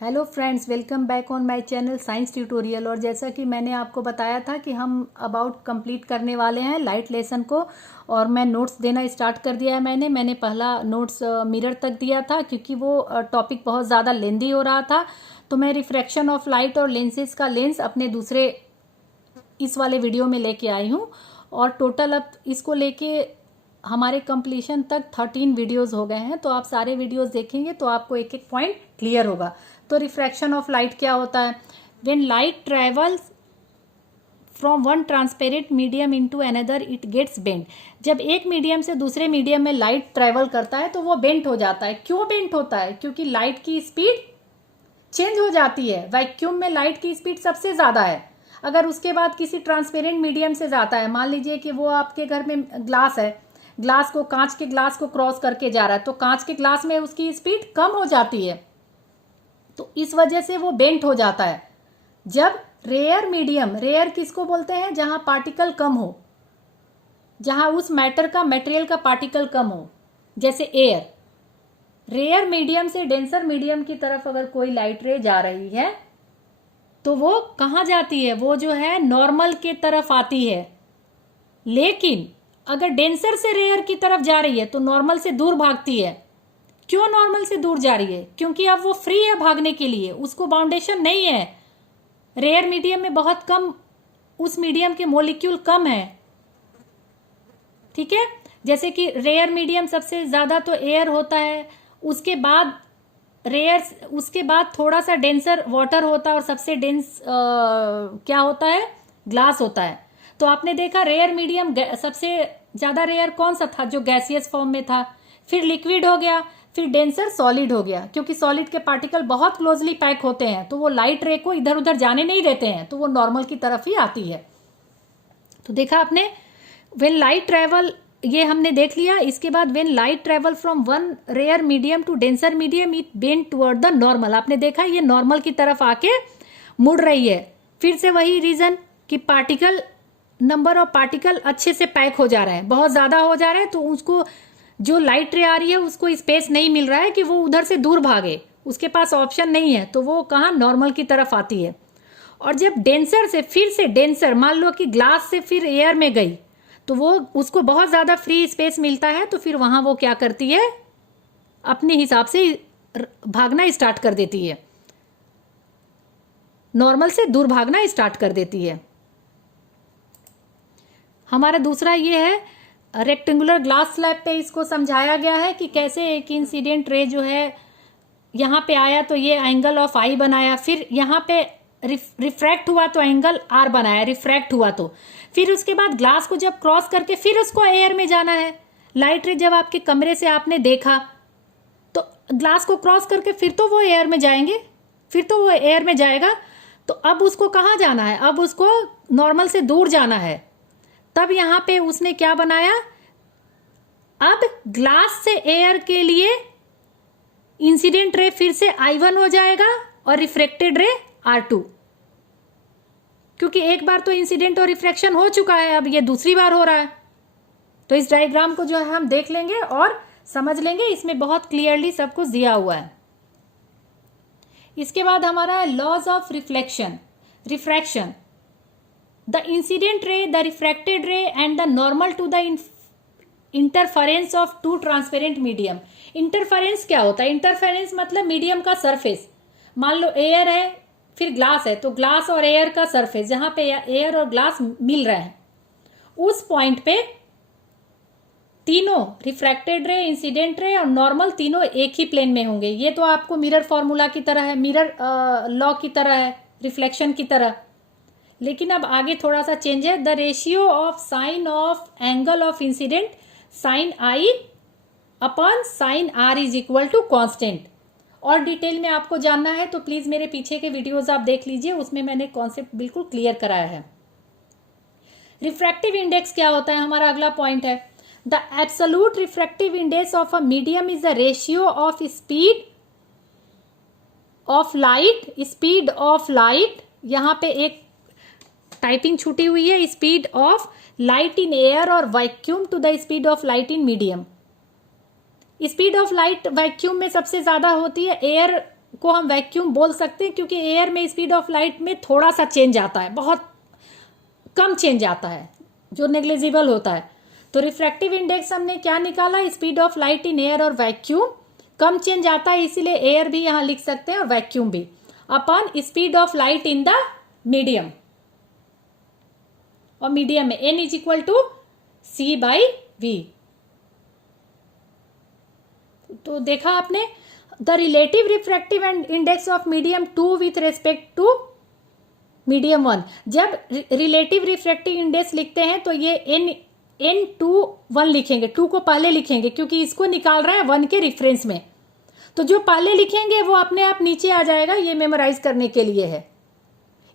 Hello friends, welcome back on my channel science tutorial. और जैसा कि मैंने आपको बताया था कि हम अबाउट कंप्लीट करने वाले हैं लाइट लेसन को, और मैं नोट्स देना स्टार्ट कर दिया है। मैंने पहला नोट्स मिरर तक दिया था क्योंकि वो टॉपिक बहुत ज़्यादा लेंदी हो रहा था। तो मैं रिफ्रैक्शन ऑफ लाइट और लेंसेज का लेंस अपने दूसरे इस वाले वीडियो में लेके आई हूँ, और टोटल अब इसको लेके हमारे कंप्लीशन तक 13 वीडियोस हो गए हैं। तो आप सारे वीडियोस देखेंगे तो आपको एक एक पॉइंट क्लियर होगा। तो रिफ्रैक्शन ऑफ लाइट क्या होता है? When light travels from one transparent medium into another it gets bent. जब एक मीडियम से दूसरे मीडियम में लाइट ट्रेवल करता है तो वो बेंट हो जाता है। क्यों बेंट होता है? क्योंकि लाइट की स्पीड चेंज हो जाती है। वैक्यूम में लाइट की स्पीड सबसे ज़्यादा है। अगर उसके बाद किसी ट्रांसपेरेंट मीडियम से जाता है, मान लीजिए कि वो आपके घर में ग्लास है, कांच के ग्लास को क्रॉस करके जा रहा है, तो कांच के ग्लास में उसकी स्पीड कम हो जाती है, तो इस वजह से वो बेंट हो जाता है। जब रेयर मीडियम, रेयर किसको बोलते हैं? जहां पार्टिकल कम हो, जहां उस मटेरियल का पार्टिकल कम हो, जैसे एयर। रेयर मीडियम से डेंसर मीडियम की तरफ अगर कोई लाइट रे जा रही है तो वो कहाँ जाती है? वो जो है नॉर्मल के तरफ आती है। लेकिन अगर डेंसर से रेयर की तरफ जा रही है तो नॉर्मल से दूर भागती है। क्यों नॉर्मल से दूर जा रही है? क्योंकि अब वो फ्री है भागने के लिए, उसको बाउंडेशन नहीं है। रेयर मीडियम में बहुत कम, उस मीडियम के मॉलिक्यूल कम है, ठीक है। जैसे कि रेयर मीडियम सबसे ज्यादा तो एयर होता है, उसके बाद थोड़ा सा डेंसर वाटर होता है, और सबसे डेंस क्या होता है? ग्लास होता है। तो आपने देखा रेयर मीडियम सबसे ज्यादा रेयर कौन सा था? जो गैसियस फॉर्म में था, फिर लिक्विड हो गया, फिर डेंसर सॉलिड हो गया। क्योंकि सॉलिड के पार्टिकल बहुत क्लोजली पैक होते हैं तो वो लाइट रे को इधर उधर जाने नहीं देते हैं, तो वो नॉर्मल की तरफ ही आती है। तो देखा आपने, व्हेन लाइट ट्रेवल, ये हमने देख लिया। इसके बाद when light travel from one rarer medium to denser medium it bend toward the normal. आपने देखा ये नॉर्मल की तरफ आके मुड़ रही है। फिर से वही रीजन कि पार्टिकल, नंबर ऑफ पार्टिकल अच्छे से पैक हो जा रहे हैं, बहुत ज्यादा हो जा रहे हैं, तो उसको जो लाइट रे आ रही है उसको स्पेस नहीं मिल रहा है कि वो उधर से दूर भागे, उसके पास ऑप्शन नहीं है, तो वो कहाँ? नॉर्मल की तरफ आती है। और जब डेंसर से फिर से डेंसर, मान लो कि ग्लास से फिर एयर में गई, तो वो उसको बहुत ज्यादा फ्री स्पेस मिलता है, तो फिर वहां वो क्या करती है? अपने हिसाब से भागना स्टार्ट कर देती है, नॉर्मल से दूर भागना स्टार्ट कर देती है। हमारा दूसरा ये है, रेक्टेंगुलर ग्लास स्लैब पे इसको समझाया गया है कि कैसे एक इंसिडेंट रे जो है यहाँ पे आया तो ये एंगल ऑफ आई बनाया, फिर यहाँ पे रिफ्रैक्ट हुआ तो एंगल आर बनाया, रिफ्रैक्ट हुआ तो फिर उसके बाद ग्लास को जब क्रॉस करके फिर उसको एयर में जाना है। लाइट रे जब आपके कमरे से आपने देखा तो ग्लास को क्रॉस करके फिर तो वो एयर में जाएंगे, फिर तो वो एयर में जाएगा। तो अब उसको कहाँ जाना है? अब उसको नॉर्मल से दूर जाना है। तब यहां पे उसने क्या बनाया? अब ग्लास से एयर के लिए इंसिडेंट रे फिर से I1 हो जाएगा और रिफ्रेक्टेड रे R2, क्योंकि एक बार तो इंसिडेंट और रिफ्रैक्शन हो चुका है, अब ये दूसरी बार हो रहा है। तो इस डायग्राम को जो है हम देख लेंगे और समझ लेंगे, इसमें बहुत क्लियरली सब कुछ दिया हुआ है। इसके बाद हमारा है laws of refraction. The incident ray, the refracted ray and the normal to the interference of two transparent medium। Interference क्या होता है? इंटरफेरेंस मतलब मीडियम का सरफेस। मान लो एयर है, फिर ग्लास है, तो ग्लास और एयर का सरफेस जहां पे एयर और ग्लास मिल रहे हैं, उस पॉइंट पे तीनों रिफ्रैक्टेड रे, इंसिडेंट रे और नॉर्मल तीनों एक ही प्लेन में होंगे। ये तो आपको मिरर फॉर्मूला की तरह है, मिरर लॉ की तरह है, रिफ्लेक्शन की तरह। लेकिन अब आगे थोड़ा सा चेंज है। The ratio of sine of angle of incidence sine i upon sine r is equal to constant. और डिटेल में आपको जानना है तो प्लीज मेरे पीछे के वीडियोस आप देख लीजिए, उसमें मैंने कॉन्सेप्ट बिल्कुल क्लियर कराया है। रिफ्रैक्टिव इंडेक्स क्या होता है? हमारा अगला पॉइंट है। The absolute refractive index of a medium is the ratio of speed of light, यहां पे एक टाइपिंग छूटी हुई है, speed of light in air और vacuum to the speed of light in medium. Speed of light vacuum में सबसे ज्यादा होती है, एयर को हम वैक्यूम बोल सकते हैं, क्योंकि एयर में स्पीड ऑफ लाइट में थोड़ा सा चेंज आता है, बहुत कम चेंज आता है जो नेग्लिजिबल होता है। तो रिफ्रैक्टिव इंडेक्स हमने क्या निकाला, speed of light in air और वैक्यूम, कम चेंज आता है इसीलिए एयर भी यहां लिख सकते हैं और वैक्यूम भी, upon speed of light in the medium, और मीडियम में n is equal to c by v. तो देखा आपने, the relative refractive index of medium 2 with respect to medium 1। जब रिलेटिव रिफ्रैक्टिव इंडेक्स लिखते हैं तो ये n2 1 लिखेंगे, 2 को पहले लिखेंगे क्योंकि इसको निकाल रहा है 1 के रिफरेंस में, तो जो पहले लिखेंगे वो अपने आप नीचे आ जाएगा, ये मेमोराइज करने के लिए है।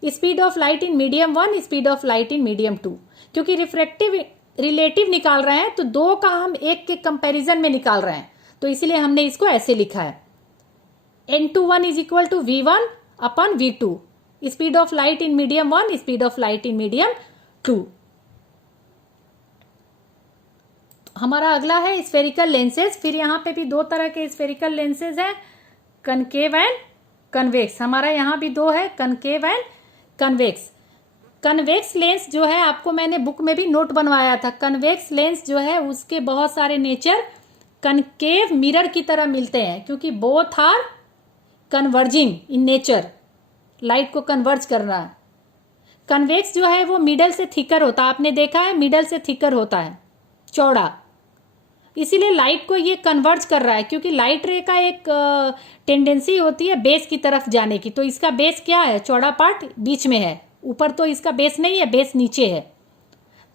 Speed of light in medium 1, speed of light in medium 2, क्योंकि रिफ्रैक्टिव रिलेटिव निकाल रहे हैं तो 2 का हम 1 के कंपैरिजन में निकाल रहे हैं, तो इसलिए हमने इसको ऐसे लिखा है, n21 is equal to v1 upon v2, speed of light in medium 1, speed of light in medium 2। हमारा अगला है स्फेरिकल लेंसेज। फिर यहाँ पे भी 2 तरह के स्फेरिकल लेंसेज हैं, कनकेव एंड कन्वेक्स। हमारा यहाँ भी 2 है, concave and convex. Convex lens जो है आपको मैंने बुक में भी नोट बनवाया था। कन्वेक्स लेंस जो है उसके बहुत सारे नेचर कनकेव मिरर की तरह मिलते हैं, क्योंकि both are converging in nature, light को कन्वर्ज करना है। कन्वेक्स जो है वो मिडल से थिकर होता है, आपने देखा है मिडल से थिकर होता है, चौड़ा, इसीलिए लाइट को ये कन्वर्ज कर रहा है, क्योंकि लाइट रे का एक टेंडेंसी होती है बेस की तरफ जाने की। तो इसका बेस क्या है, चौड़ा पार्ट बीच में है, ऊपर तो इसका बेस नहीं है, बेस नीचे है।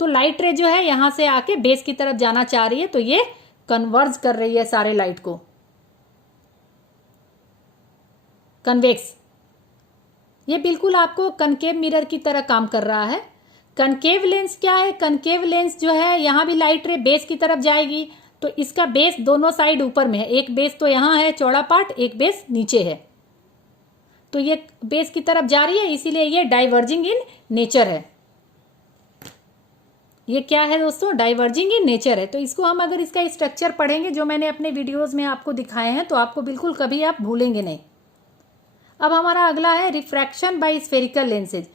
तो लाइट रे जो है यहां से आके बेस की तरफ जाना चाह रही है, तो ये कन्वर्ज कर रही है सारे लाइट को। कन्वेक्स ये बिल्कुल आपको कनकेव मिरर की तरह काम कर रहा है। कनकेव लेंस क्या है, कनकेव लेंस जो है यहाँ भी लाइट रे बेस की तरफ जाएगी, तो इसका बेस दोनों साइड ऊपर में है, एक बेस तो यहाँ है चौड़ा पार्ट, एक बेस नीचे है, तो ये बेस की तरफ जा रही है, इसीलिए ये डाइवर्जिंग इन नेचर है। ये क्या है दोस्तों, डाइवर्जिंग इन नेचर है। तो इसको हम अगर इसका स्ट्रक्चर पढ़ेंगे जो मैंने अपने वीडियोज में आपको दिखाए हैं, तो आपको बिल्कुल कभी आप भूलेंगे नहीं। अब हमारा अगला है रिफ्रैक्शन बाय स्फेरिकल लेंसेज।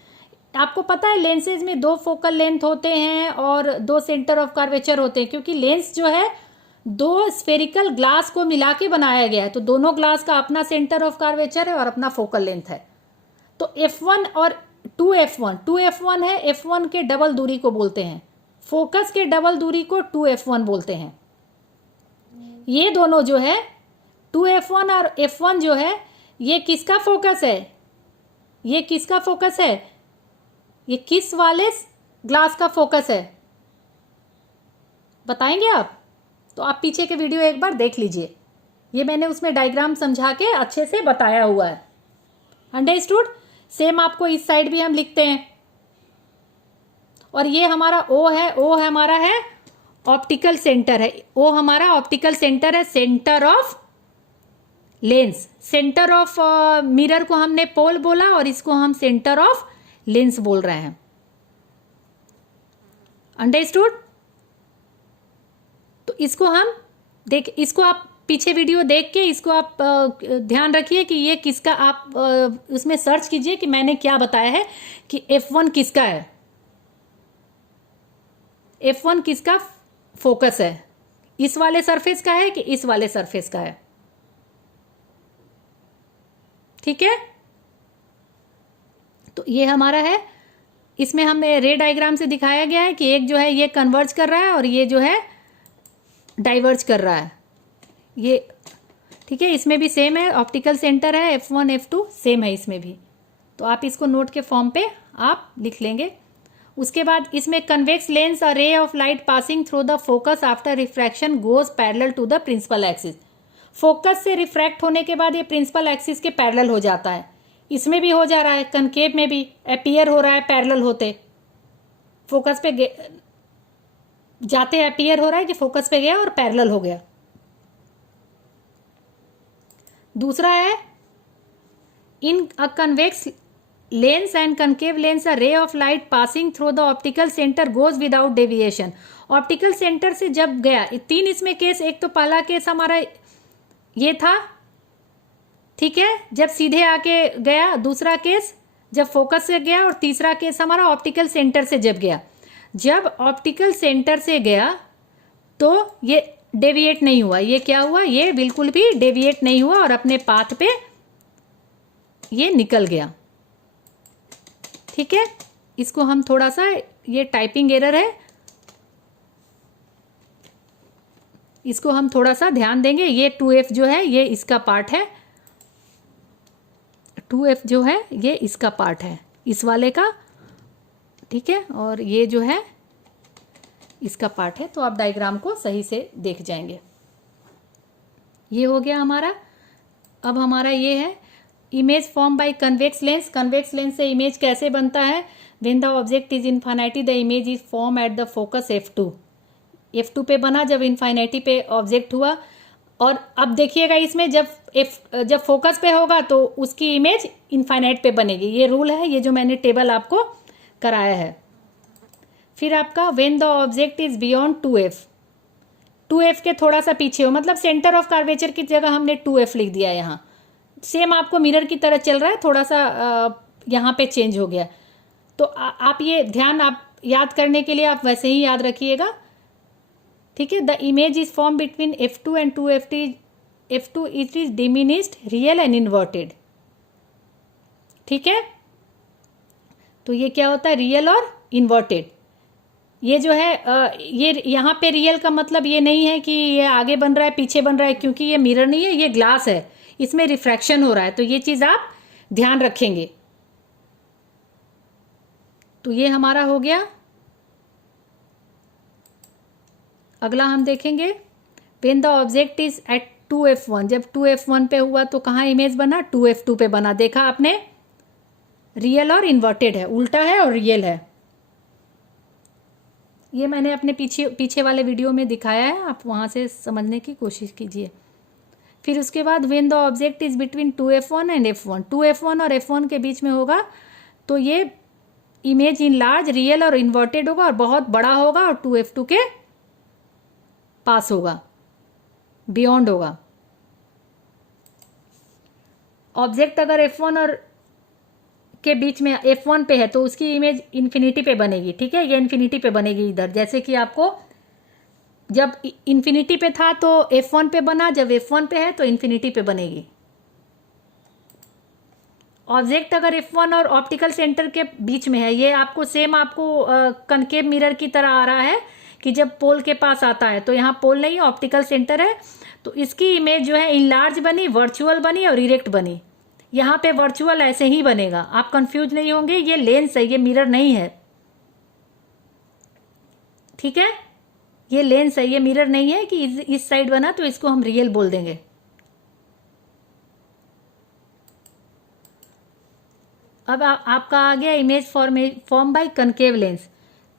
आपको पता है लेंसेज में 2 फोकल लेंथ होते हैं और 2 सेंटर ऑफ कर्वेचर होते हैं, क्योंकि लेंस जो है 2 स्फेरिकल ग्लास को मिला के बनाया गया है, तो दोनों ग्लास का अपना सेंटर ऑफ कर्वेचर है और अपना फोकल लेंथ है। तो F1 और 2F1 है, F1 के डबल दूरी को बोलते हैं, फोकस के डबल दूरी को 2F1 बोलते हैं। ये दोनों जो है 2F1 और F1 जो है ये किसका फोकस है, ये किसका फोकस है, ये किस वाले ग्लास का फोकस है, बताएंगे आप? तो आप पीछे के वीडियो एक बार देख लीजिए, ये मैंने उसमें डायग्राम समझा के अच्छे से बताया हुआ है। अंडरस्टूड? सेम आपको इस साइड भी हम लिखते हैं। और ये हमारा O है, O हमारा है ऑप्टिकल सेंटर है, O हमारा ऑप्टिकल सेंटर है, centre of lens. Centre of mirror को हमने पोल बोला और इसको हम सेंटर ऑफ लेंस बोल रहे हैं। अंडरस्टूड? तो इसको हम इसको आप पीछे वीडियो देख के इसको आप ध्यान रखिए कि ये किसका, आप उसमें सर्च कीजिए कि मैंने क्या बताया है कि F1 किसका है, F1 किसका फोकस है, इस वाले सरफेस का है कि इस वाले सरफेस का है। ठीक है, तो ये हमारा है, इसमें हमें रे डायग्राम से दिखाया गया है कि एक जो है ये कन्वर्ज कर रहा है और ये जो है डाइवर्ज कर रहा है, ये ठीक है। इसमें भी सेम है, ऑप्टिकल सेंटर है, F1 F2 सेम है इसमें भी, तो आप इसको नोट के फॉर्म पे आप लिख लेंगे। उसके बाद इसमें convex lens, a ray of light passing through the focus after refraction goes parallel to the principal axis. Focus से रिफ्रैक्ट होने के बाद ये प्रिंसिपल एक्सिस के पैरेलल हो जाता है, इसमें भी हो जा रहा है, कनकेव में भी अपीयर हो रहा है पैरेलल होते, फोकस पे जाते अपीयर हो रहा है कि फोकस पे गया और पैरेलल हो गया। दूसरा है in a convex lens and concave lens, a ray of light passing through the optical centre goes without deviation. Optical centre से जब गया, 3 इसमें केस, एक तो पहला केस हमारा ये था, ठीक है, जब सीधे आके गया दूसरा केस, जब फोकस से गया, और तीसरा केस हमारा ऑप्टिकल सेंटर से जब गया। जब ऑप्टिकल सेंटर से गया तो ये डेविएट नहीं हुआ, ये क्या हुआ, ये बिल्कुल भी डेविएट नहीं हुआ और अपने पाथ पे ये निकल गया। ठीक है, इसको हम थोड़ा सा, ये टाइपिंग एरर है, इसको हम थोड़ा सा ध्यान देंगे। ये 2F जो है ये इसका पार्ट है, 2F जो है ये इसका पार्ट है, इस वाले का। ठीक है, और ये जो है इसका पार्ट है। तो आप डायग्राम को सही से देख जाएंगे। ये हो गया हमारा। अब हमारा ये है image form by convex lens. Convex lens से इमेज कैसे बनता है? When the object is infinity the image is form at the focus F2। F2 पे बना, जब इनफाइनाइटी पे ऑब्जेक्ट हुआ। और अब देखिएगा इसमें जब फोकस पे होगा तो उसकी इमेज इनफाइनाइट पे बनेगी। ये रूल है, ये जो मैंने टेबल आपको कराया है। फिर आपका when the object is beyond 2F, 2F के थोड़ा सा पीछे हो, मतलब सेंटर ऑफ कर्वेचर की जगह हमने 2F लिख दिया यहाँ। सेम आपको मिरर की तरह चल रहा है, थोड़ा सा यहाँ पे चेंज हो गया। तो आप ये ध्यान, आप याद करने के लिए आप वैसे ही याद रखिएगा। ठीक है, the image is form between F2 and 2F, F2 it is diminished, real and inverted. ठीक है, तो ये क्या होता है, रियल और इन्वर्टेड। ये जो है ये यहाँ पे रियल का मतलब ये नहीं है कि ये आगे बन रहा है पीछे बन रहा है, क्योंकि ये मिरर नहीं है, ये ग्लास है, इसमें रिफ्रैक्शन हो रहा है। तो ये चीज आप ध्यान रखेंगे। तो ये हमारा हो गया। अगला हम देखेंगे when the object is at 2F1। जब 2F1 पे हुआ तो कहाँ इमेज बना, 2F2 पे बना। देखा आपने, रियल और इन्वर्टेड है, उल्टा है और रियल है। ये मैंने अपने पीछे वाले वीडियो में दिखाया है, आप वहाँ से समझने की कोशिश कीजिए। फिर उसके बाद when the object is between 2F1 and F1, 2F1 और F1 के बीच में होगा तो ये इमेज इन लार्ज, रियल और इन्वर्टेड होगा और बहुत बड़ा होगा और 2F2 के पास होगा, बियॉन्ड होगा। ऑब्जेक्ट अगर F1 और के बीच में F1 पे है तो उसकी इमेज इन्फिनिटी पे बनेगी। ठीक है, ये इन्फिनिटी पे बनेगी इधर, जैसे कि आपको जब इन्फिनिटी पे था तो F1 पे बना, जब F1 पे है तो इन्फिनिटी पे बनेगी। ऑब्जेक्ट अगर F1 और ऑप्टिकल सेंटर के बीच में है, ये आपको सेम आपको कनकेव मिरर की तरह आ रहा है कि जब पोल के पास आता है तो यहाँ पोल नहीं, ऑप्टिकल सेंटर है, तो इसकी इमेज जो है इनलार्ज बनी, वर्चुअल बनी और इरेक्ट बनी। यहाँ पे वर्चुअल ऐसे ही बनेगा, आप कंफ्यूज नहीं होंगे। ये लेंस है, ये मिरर नहीं है। ठीक है, ये लेंस है, ये मिरर नहीं है कि इस साइड बना तो इसको हम रियल बोल देंगे। अब आपका आ गया image form bye concave lens.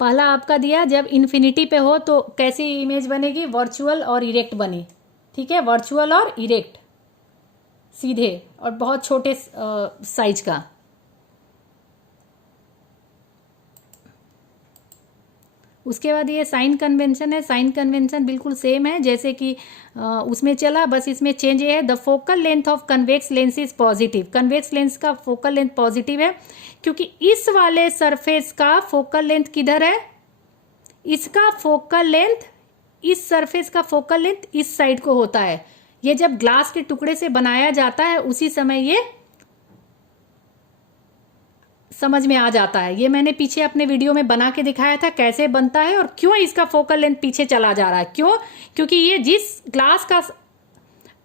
पहला आपका दिया जब इन्फिनिटी पे हो तो कैसी इमेज बनेगी, वर्चुअल और इरेक्ट बनी। ठीक है, वर्चुअल और इरेक्ट, सीधे और बहुत छोटे साइज का। उसके बाद ये साइन कन्वेंशन है। साइन कन्वेंशन बिल्कुल सेम है जैसे कि उसमें चला, बस इसमें चेंज ये है, the focal length of convex lens is positive. Convex lens का फोकल लेंथ पॉजिटिव है क्योंकि इस वाले सरफेस का फोकल लेंथ किधर है, इसका फोकल लेंथ, इस सरफेस का फोकल लेंथ इस साइड को होता है। ये जब ग्लास के टुकड़े से बनाया जाता है उसी समय ये समझ में आ जाता है। ये मैंने पीछे अपने वीडियो में बना के दिखाया था कैसे बनता है और क्यों इसका फोकल लेंथ पीछे चला जा रहा है। क्यों? क्योंकि ये जिस ग्लास का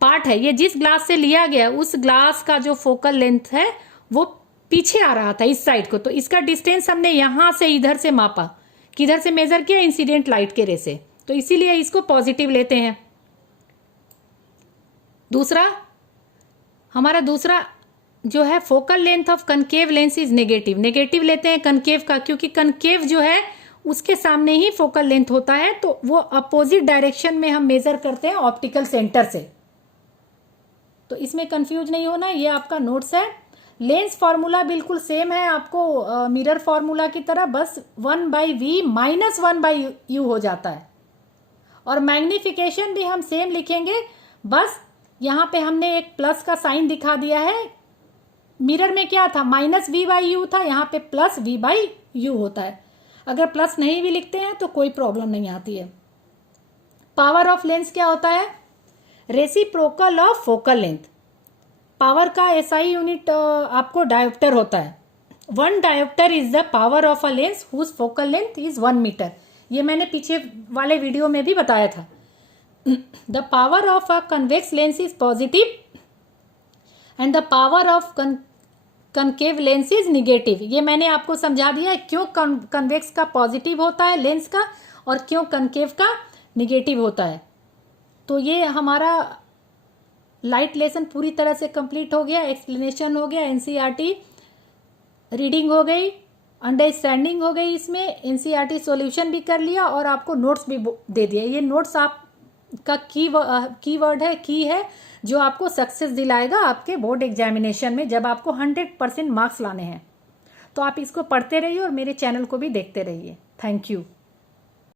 पार्ट है, ये जिस ग्लास से लिया गया उस ग्लास का जो फोकल लेंथ है वो पीछे आ रहा था इस साइड को। तो इसका डिस्टेंस हमने यहां से इधर से मापा, किधर से मेजर किया, इंसिडेंट लाइट के रे से, तो इसीलिए इसको पॉजिटिव लेते हैं। दूसरा, हमारा दूसरा जो है focal length of concave lens is negative. Negative लेते हैं कनकेव का क्योंकि कनकेव जो है उसके सामने ही फोकल लेंथ होता है, तो वो अपोजिट डायरेक्शन में हम मेजर करते हैं ऑप्टिकल सेंटर से। तो इसमें कंफ्यूज नहीं होना, ये आपका नोट्स है। लेंस फॉर्मूला बिल्कुल सेम है आपको मिरर फॉर्मूला की तरह, बस 1/v माइनस 1/u हो जाता है। और मैग्निफिकेशन भी हम सेम लिखेंगे, बस यहाँ पे हमने एक प्लस का साइन दिखा दिया है। मिरर में क्या था, -v/u था, यहाँ पे +v/u होता है। अगर प्लस नहीं भी लिखते हैं तो कोई प्रॉब्लम नहीं आती है। पावर ऑफ लेंस क्या होता है, reciprocal of focal length. Power का SI यूनिट आपको डायोप्टर होता है। 1 dioptre is the power of a lens whose focal length is 1 metre. ये मैंने पीछे वाले वीडियो में भी बताया था। The power of a convex lens is positive and the power of concave lens is negative. ये मैंने आपको समझा दिया है क्यों कन्वेक्स का पॉजिटिव होता है लेंस का और क्यों कनकेव का निगेटिव होता है। तो ये हमारा लाइट लेसन पूरी तरह से कंप्लीट हो गया। एक्सप्लेनेशन हो गया, NCERT रीडिंग हो गई, अंडरस्टैंडिंग हो गई, इसमें NCERT सॉल्यूशन भी कर लिया और आपको नोट्स भी दे दिए। ये नोट्स आपका कीवर्ड है, की है, जो आपको सक्सेस दिलाएगा आपके बोर्ड एग्जामिनेशन में, जब आपको 100% मार्क्स लाने हैं। तो आप इसको पढ़ते रहिए और मेरे चैनल को भी देखते रहिए। Thank you.